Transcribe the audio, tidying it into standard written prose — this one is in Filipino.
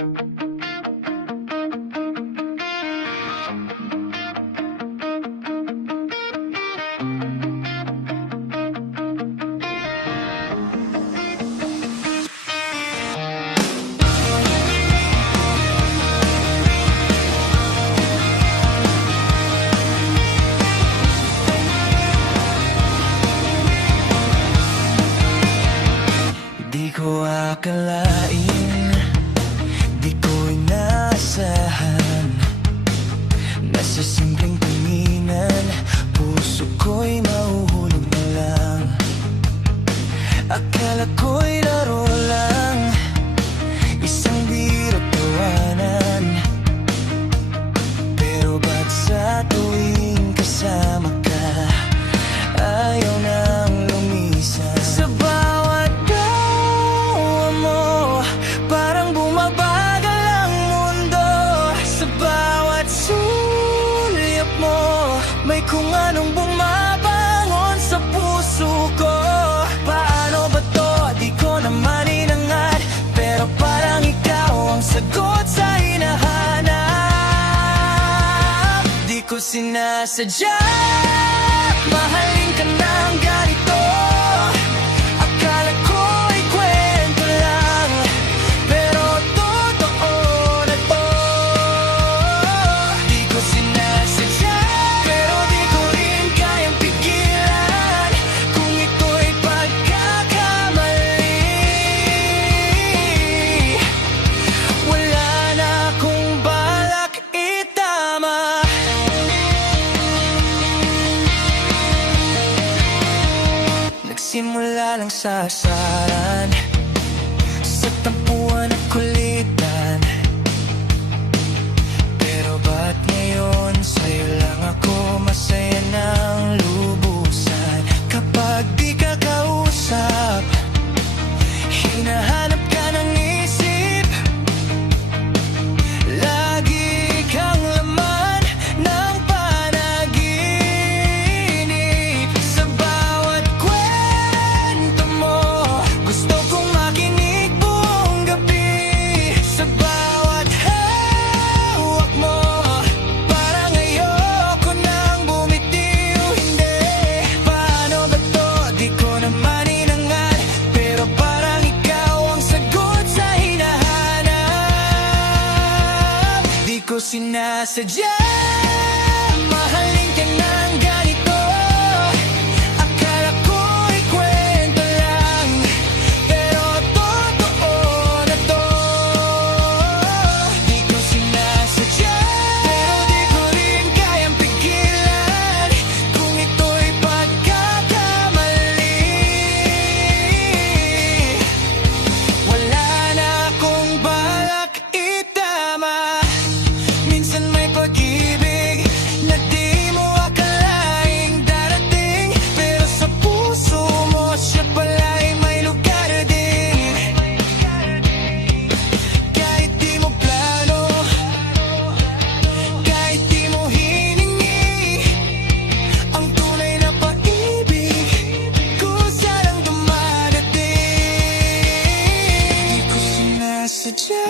Di ko akalain, di ko inaasahan na sa simpleng tinginan, puso ko'y mahuhulog na lang. Akala ko'y laro lang, isang biro't tawanan. Pero ba't sa tuwing kasama ka, ayaw nang lumisan? Sa bawat gawa mo, parang bumabagal ang mundo. Sa bawat sulyap mo, may kung anong bumabangon sa puso ko. Paano ba to? Di ko naman inangat, pero parang ikaw ang sagot sa hinahanap. Di ko sinasadya, mahalin ka ng ganito. Akala ko'y kwento lang, pero totoo na to. Di ko sinasadya, pero di ko rin kayang pigilan kung ito'y pagkakamali. Wala na akong balak itama. Nagsimula lang sa asaran, sa tampuan at kulitan. Pero ba't ngayon sa'yo lang ako masaya ng lubusan? Kapag di ka kausap, hinahanap ka ng isip. Lagi kang laman ng panaginip. Sa bawat kwento mo, gusto kong makinig buong gabi. Sa bawat hawak mo, parang ayoko nang bumitiw. Hindi, paano ba to? Di ko naman inangat, pero parang ikaw ang sagot sa hinahanap. Di ko sinasadya, mahalin ka ng ganito. Akala ko'y kwento lang, pero totoo na to. Di ko sinasadya, pero di ko rin kayang pigilan kung ito'y pagkakamali. Wala na akong balak itama. Minsan may pag-ibig na di mo akalaing darating, pero sa puso mo siya pala'y may lugar din. Kahit di mo plano, kahit di mo hiningi, ang tunay na pag-ibig kusa lang dumadating. Di ko sinasadya,